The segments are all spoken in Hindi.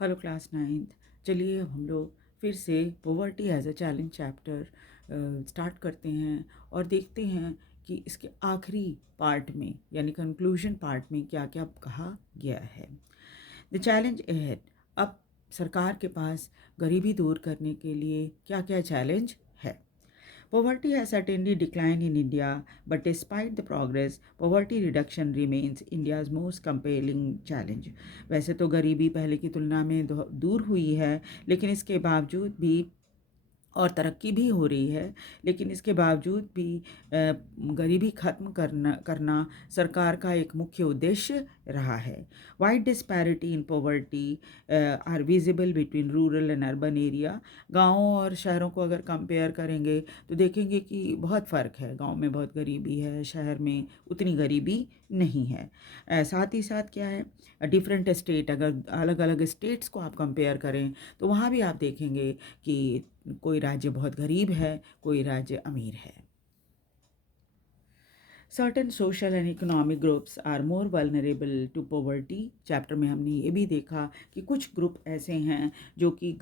Hello class ninth. चलिए हम लोग फिर से poverty as a challenge chapter start करते हैं और देखते हैं कि इसके आखिरी पार्ट में यानी कंक्लूजन पार्ट में क्या क्या कहा गया है। The challenge ahead. अब सरकार के पास गरीबी दूर करने के लिए क्या क्या चैलेंज है। Poverty has certainly declined in India, but despite the progress, poverty reduction remains India's most compelling challenge. वैसे तो गरीबी पहले की तुलना में दूर हुई है, लेकिन इसके बावजूद भी और तरक्की भी हो रही है, लेकिन इसके बावजूद भी गरीबी ख़त्म करना सरकार का एक मुख्य उद्देश्य रहा है। Wide disparity in poverty are visible between rural and urban area. गाँवों और शहरों को अगर कंपेयर करेंगे तो देखेंगे कि बहुत फ़र्क है। गांव में बहुत गरीबी है, शहर में उतनी गरीबी नहीं है। साथ ही साथ क्या है, डिफरेंट स्टेट, अगर अलग अलग स्टेट्स को आप कंपेयर करें तो वहाँ भी आप देखेंगे कि कोई राज्य बहुत गरीब है, कोई राज्य अमीर है। Certain social and economic groups are more vulnerable to poverty. Chapter में हमने ये भी देखा कि कुछ ग्रुप ऐसे हैं जो कि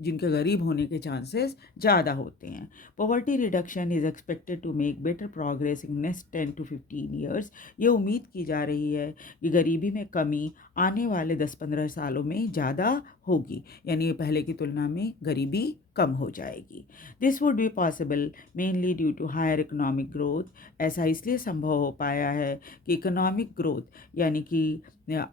जिनके गरीब होने के चांसेस ज़्यादा होते हैं। Poverty reduction is expected to make better progress in next 10 to 15 years. ये उम्मीद की जा रही है कि गरीबी में कमी आने वाले 10-15 सालों में ज़्यादा होगी, यानी पहले की तुलना में गरीबी कम हो जाएगी। This would be possible mainly due to higher economic growth. ऐसा इसलिए संभव हो पाया है कि इकोनॉमिक ग्रोथ यानी कि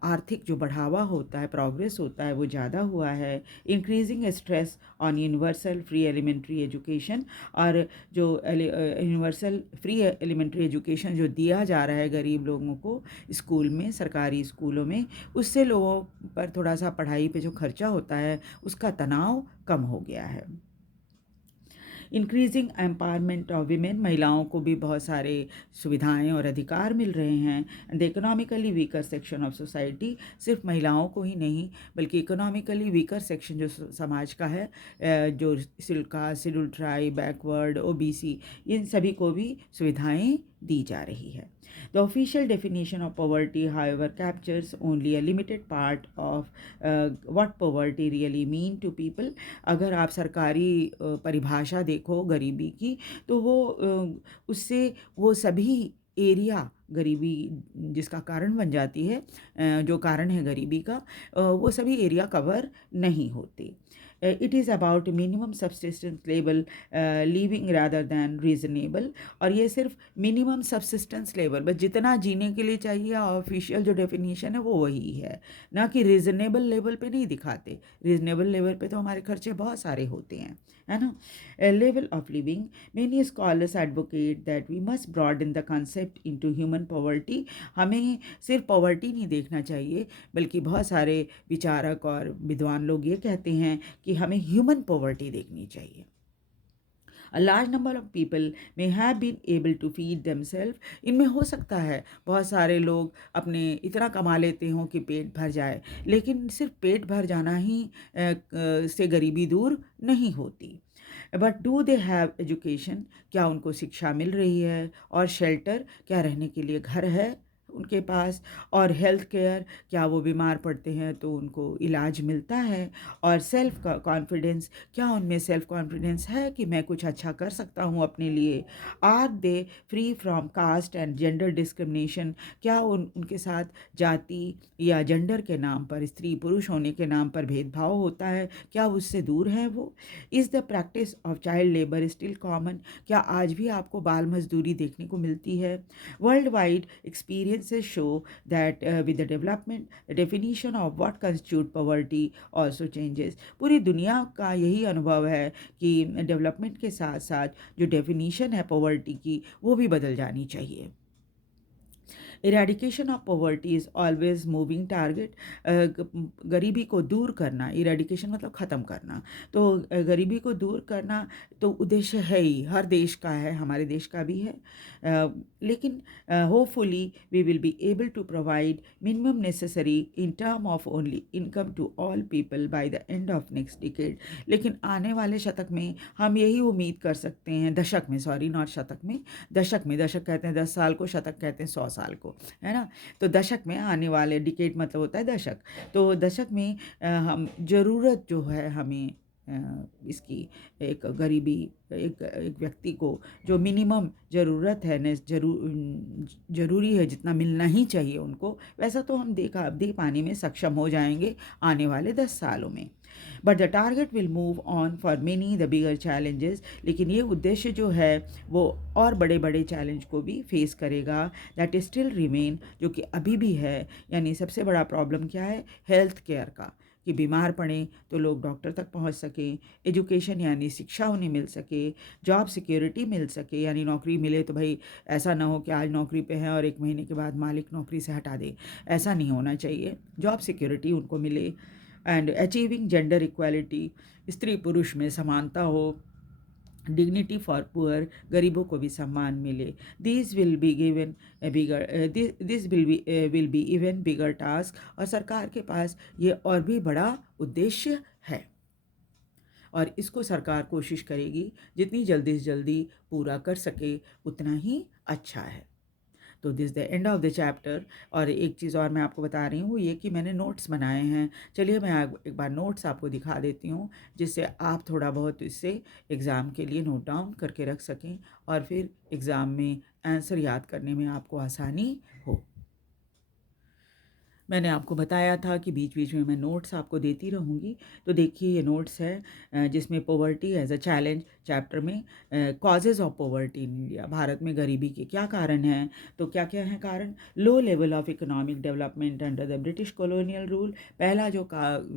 आर्थिक जो बढ़ावा होता है, प्रोग्रेस होता है, वो ज़्यादा हुआ है। Increasing stress on universal free elementary education, और जो यूनिवर्सल फ्री एलिमेंट्री एजुकेशन जो दिया जा रहा है गरीब लोगों को स्कूल में, सरकारी स्कूलों में, उससे लोगों पर थोड़ा सा पढ़ाई पे जो खर्चा होता है उसका तनाव कम हो गया है। Increasing empowerment of women. महिलाओं को भी बहुत सारे सुविधाएं और अधिकार मिल रहे हैं। The economically weaker section of society, सिर्फ महिलाओं को ही नहीं बल्कि इकोनॉमिकली वीकर सेक्शन जो समाज का है, जो शेड्यूल ट्राइब, बैकवर्ड, ओबीसी, इन सभी को भी सुविधाएं दी जा रही है। The official definition of poverty, however, captures only a limited part of what poverty really mean to people. अगर आप सरकारी परिभाषा देखो गरीबी की तो वो उससे वो सभी एरिया गरीबी जिसका कारण बन जाती है, जो कारण है गरीबी का, वो सभी एरिया कवर नहीं होते। It is about minimum subsistence level living rather than reasonable. और ये सिर्फ मिनिमम सब्सिस्टेंस लेवल, बस जितना जीने के लिए चाहिए, ऑफिशियल जो डेफिनेशन है वो वही है, ना कि रीजनेबल लेवल पे नहीं दिखाते। रीजनेबल लेवल पे तो हमारे खर्चे बहुत सारे होते हैं, है ना। Level of living. Many scholars advocate that we must broaden the concept into human poverty. हमें सिर्फ पॉवर्टी नहीं देखना चाहिए, बल्कि बहुत सारे विचारक और विद्वान लोग ये कहते हैं कि हमें ह्यूमन पॉवर्टी देखनी चाहिए। A large number of people may have been able to feed themselves. इनमें हो सकता है बहुत सारे लोग अपने इतना कमा लेते हों कि पेट भर जाए, लेकिन सिर्फ पेट भर जाना ही से गरीबी दूर नहीं होती। But do they have education, क्या उनको शिक्षा मिल रही है, और शेल्टर, क्या रहने के लिए घर है उनके पास, और हेल्थ केयर, क्या वो बीमार पड़ते हैं तो उनको इलाज मिलता है, और सेल्फ कॉन्फिडेंस, क्या उनमें सेल्फ कॉन्फिडेंस है कि मैं कुछ अच्छा कर सकता हूँ अपने लिए। Are they free from caste and gender discrimination, क्या उनके साथ जाति या जेंडर के नाम पर, स्त्री पुरुष होने के नाम पर भेदभाव होता है, क्या उससे दूर हैं वो। Is the practice of child labour still common, क्या आज भी आपको बाल मजदूरी देखने को मिलती है। World wide experiences show that with the development, the definition of what constitute poverty also changes. पूरी दुनिया का यही अनुभव है कि डेवलपमेंट के साथ साथ जो डेफिनीशन है पॉवर्टी की वो भी बदल जानी चाहिए। Eradication of poverty is always moving target. गरीबी को दूर करना, इरेडिकेशन मतलब ख़त्म करना, तो गरीबी को दूर करना तो उद्देश्य है ही, हर देश का है, हमारे देश का भी है। लेकिन hopefully we will be able to provide minimum necessary in term of only income to all people by the end of next decade. लेकिन आने वाले शतक में हम यही उम्मीद कर सकते हैं, दशक में, सॉरी नॉट शतक में, दशक में, दशक कहते हैं 10 साल को, शतक कहते हैं 100 साल को। को, है ना? तो दशक में आने वाले, डिकेड मतलब होता है दशक, तो दशक में हम ज़रूरत जो है हमें इसकी, एक गरीबी, एक एक व्यक्ति को जो मिनिमम ज़रूरत है न, ज़रूरी है, जितना मिलना ही चाहिए उनको, वैसा तो हम दे पाने में सक्षम हो जाएंगे आने वाले 10 सालों में। But the target will move on for many the bigger challenges, लेकिन ये उद्देश्य जो है वो और बड़े बड़े चैलेंज को भी फेस करेगा, दैट स्टिल रिमेन, जो कि अभी भी है। यानी सबसे बड़ा प्रॉब्लम क्या है? हेल्थ केयर का, कि बीमार पड़ें तो लोग डॉक्टर तक पहुंच सकें, एजुकेशन यानी शिक्षा उन्हें मिल सके, जॉब सिक्योरिटी मिल सके, यानी नौकरी मिले तो भाई ऐसा ना हो कि आज नौकरी पे हैं और 1 महीने के बाद मालिक नौकरी से हटा दे, ऐसा नहीं होना चाहिए। जॉब सिक्योरिटी उनको मिले, एंड अचीविंग जेंडर इक्वालिटी, स्त्री पुरुष में समानता हो, डिग्निटी फॉर पुअर, गरीबों को भी सम्मान मिले। This will be given bigger, this will be even bigger task, और सरकार के पास ये और भी बड़ा उद्देश्य है, और इसको सरकार कोशिश करेगी जितनी जल्दी से जल्दी पूरा कर सके उतना ही अच्छा है। तो this the end of the chapter. और एक चीज़ और मैं आपको बता रही हूँ, ये कि मैंने नोट्स बनाए हैं। चलिए मैं एक बार नोट्स आपको दिखा देती हूँ, जिससे आप थोड़ा बहुत इससे एग्ज़ाम के लिए नोट डाउन करके रख सकें, और फिर एग्ज़ाम में आंसर याद करने में आपको आसानी हो। मैंने आपको बताया था कि बीच बीच में मैं नोट्स आपको देती रहूँगी। तो देखिए ये नोट्स है, जिसमें poverty as a challenge chapter में, causes of poverty in India, Bharat में गरीबी के क्या कारण हैं। तो क्या क्या हैं कारण? Low level of economic development under the British colonial rule. पहला जो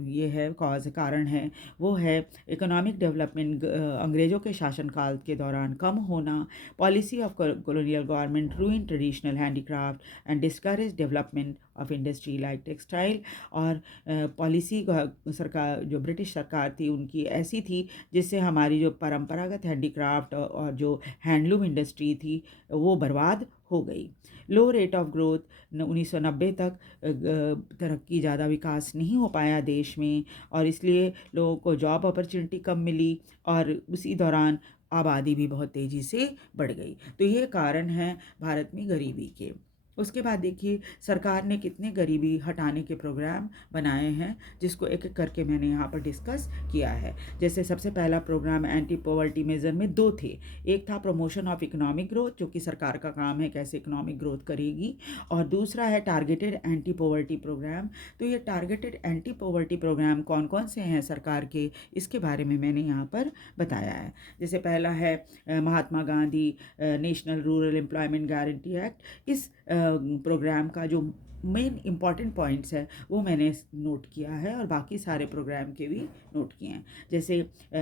ये है कॉज, कारण है, वो है इकोनॉमिक डेवलपमेंट अंग्रेज़ों के शासनकाल के दौरान कम होना। Policy of colonial government रूइन traditional handicraft and discourage development of industry like textile. और पॉलिसी सरकार, जो ब्रिटिश सरकार थी उनकी ऐसी थी जिससे हमारी जो परंपरागत हैंडीक्राफ्ट और जो हैंडलूम इंडस्ट्री थी वो बर्बाद हो गई। लो रेट ऑफ ग्रोथ, 1990 तक तरक्की, ज़्यादा विकास नहीं हो पाया देश में, और इसलिए लोगों को जॉब अपॉर्चुनिटी कम मिली, और उसी दौरान आबादी भी बहुत तेज़ी से बढ़ गई। तो ये कारण हैं भारत में गरीबी के। उसके बाद देखिए सरकार ने कितने गरीबी हटाने के प्रोग्राम बनाए हैं, जिसको एक एक करके मैंने यहाँ पर डिस्कस किया है। जैसे सबसे पहला प्रोग्राम एंटी पॉवर्टी मेजर में 2 थे। एक था प्रमोशन ऑफ इकोनॉमिक ग्रोथ, जो कि सरकार का काम है कैसे इकोनॉमिक ग्रोथ करेगी, और दूसरा है टारगेटेड एंटी पॉवर्टी प्रोग्राम। तो ये टारगेटेड एंटी पॉवर्टी प्रोग्राम कौन कौन से हैं सरकार के, इसके बारे में मैंने यहाँ पर बताया है। जैसे पहला है Mahatma Gandhi national rural employment guarantee act. इस प्रोग्राम का जो मेन इम्पॉर्टेंट पॉइंट्स है वो मैंने नोट किया है, और बाकी सारे प्रोग्राम के भी नोट किए हैं। जैसे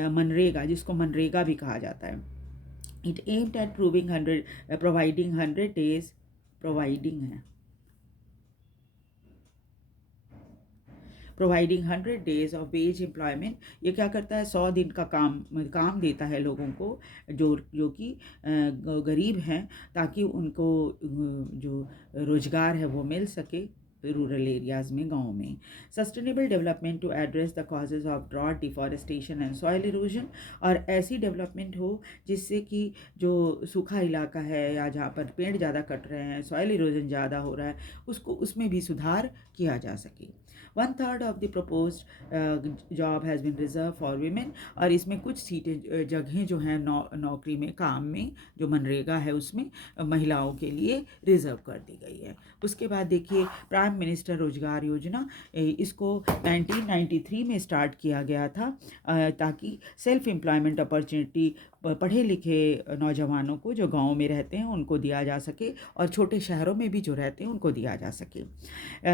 मनरेगा, जिसको मनरेगा भी कहा जाता है, it aimed at providing 100 days, providing 100 days of ways employment. ये क्या करता है? 100 दिन का काम देता है लोगों को जो कि गरीब हैं, ताकि उनको जो रोज़गार है वो मिल सके रूरल एरियाज़ में, गाँव में। Sustainable development to address the causes of drought, deforestation and soil erosion. और ऐसी डेवलपमेंट हो जिससे कि जो सूखा इलाका है या जहाँ पर पेड़ ज़्यादा कट रहे हैं, सॉइल इरोजन ज़्यादा हो रहा है, उसमें भी सुधार किया जा सके। 1/3 of the proposed job has been reserve for women. और इसमें कुछ सीटें, जगहें जो हैं नौकरी में, काम में, जो मनरेगा है उसमें महिलाओं के लिए रिजर्व कर दी गई है। उसके बाद देखिए प्राइम मिनिस्टर रोजगार योजना, इसको 1993 में स्टार्ट किया गया था, ताकि सेल्फ एम्प्लॉयमेंट अपॉर्चुनिटी पढ़े लिखे नौजवानों को जो गाँव में रहते हैं उनको दिया जा सके, और छोटे शहरों में भी जो रहते हैं उनको दिया जा सके।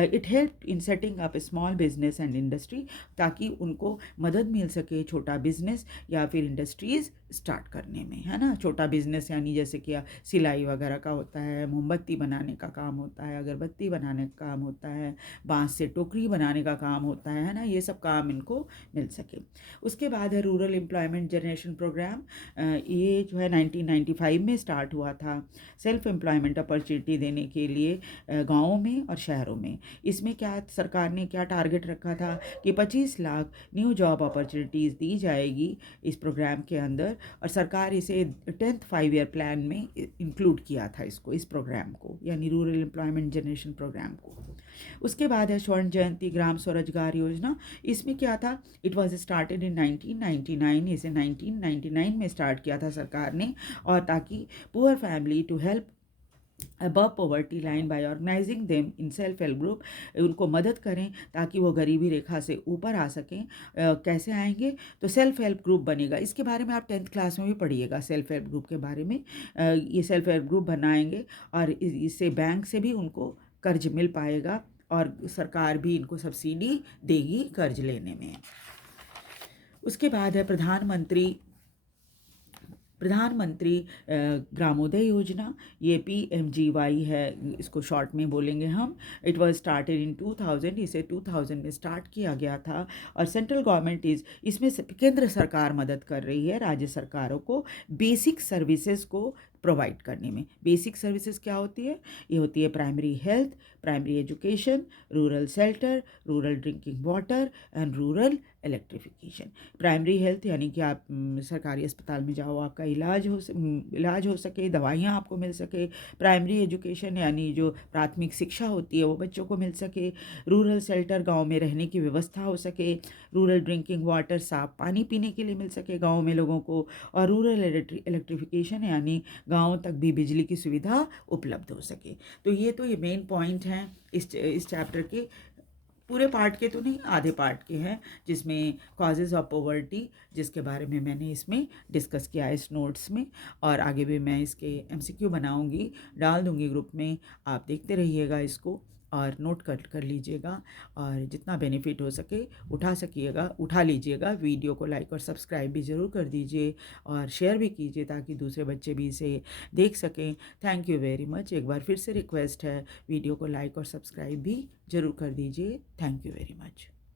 It help in setting up small business and industry, ताकि उनको मदद मिल सके छोटा बिजनेस या फिर इंडस्ट्रीज़ स्टार्ट करने में, है ना। छोटा बिजनेस यानी जैसे कि सिलाई वगैरह का होता है, मोमबत्ती बनाने का काम होता है, अगरबत्ती बनाने का काम होता है, बांस से टोकरी बनाने का काम होता है ना, ये सब काम इनको मिल सके। उसके बाद है रूरल एम्प्लॉयमेंट जनरेशन प्रोग्राम। ये जो है 1995 में स्टार्ट हुआ था, सेल्फ एम्प्लॉयमेंट अपॉर्चुनिटी देने के लिए गाँवों में और शहरों में। इसमें क्या सरकार ने क्या क्या टारगेट रखा था कि 25 लाख न्यू जॉब अपॉर्चुनिटीज़ दी जाएगी इस प्रोग्राम के अंदर, और सरकार इसे 10th 5 ईयर प्लान में इंक्लूड किया था इसको, इस प्रोग्राम को, यानी रूरल एम्प्लॉयमेंट जनरेशन प्रोग्राम को। उसके बाद है स्वर्ण जयंती ग्राम स्वरोजगार योजना। इसमें क्या था, इट वाज स्टार्टेड इन 1999, इसे 1999 में स्टार्ट किया था सरकार ने, और ताकि poor family to help above poverty line by organising them in self help group, उनको मदद करें ताकि वो गरीबी रेखा से ऊपर आ सकें। कैसे आएंगे, तो सेल्फ हेल्प ग्रुप बनेगा। इसके बारे में आप 10th क्लास में भी पढ़िएगा, सेल्फ हेल्प ग्रुप के बारे में। ये सेल्फ हेल्प ग्रुप बनाएंगे और इससे बैंक से भी उनको कर्ज मिल पाएगा और सरकार भी इनको सब्सिडी देगी कर्ज लेने में। उसके बाद है प्रधानमंत्री ग्रामोदय योजना, ये PMGY है, इसको शॉर्ट में बोलेंगे हम। इट वाज स्टार्टेड इन 2000, इसे 2000 में स्टार्ट किया गया था, और सेंट्रल गवर्नमेंट इसमें केंद्र सरकार मदद कर रही है राज्य सरकारों को बेसिक सर्विसेज को प्रोवाइड करने में। बेसिक सर्विसेज क्या होती है, ये होती है primary health, primary education, rural shelter, rural drinking water and rural electrification. Primary health यानी कि आप सरकारी अस्पताल में जाओ, आपका इलाज हो सके, दवाइयाँ आपको मिल सके। प्राइमरी एजुकेशन यानी जो प्राथमिक शिक्षा होती है वो बच्चों को मिल सके। रूरल शेल्टर, गांव में रहने की व्यवस्था हो सके। रूरल ड्रिंकिंग वाटर, साफ पानी पीने के लिए मिल सके गांव में लोगों को। और रूरल इलेक्ट्रिफिकेशन यानी गाँव तक भी बिजली की सुविधा उपलब्ध हो सके। तो ये मेन पॉइंट हैं इस चैप्टर के। पूरे पार्ट के तो नहीं, आधे पार्ट के हैं, जिसमें कॉजेज़ ऑफ पॉवर्टी, जिसके बारे में मैंने इसमें डिस्कस किया है इस नोट्स में, और आगे भी मैं इसके MCQ बनाऊंगी, डाल दूंगी ग्रुप में। आप देखते रहिएगा इसको और नोट कर लीजिएगा, और जितना बेनिफिट हो सके उठा लीजिएगा। वीडियो को लाइक और सब्सक्राइब भी ज़रूर कर दीजिए, और शेयर भी कीजिए ताकि दूसरे बच्चे भी इसे देख सकें। Thank you very much. एक बार फिर से रिक्वेस्ट है, वीडियो को लाइक और सब्सक्राइब भी ज़रूर कर दीजिए। Thank you very much.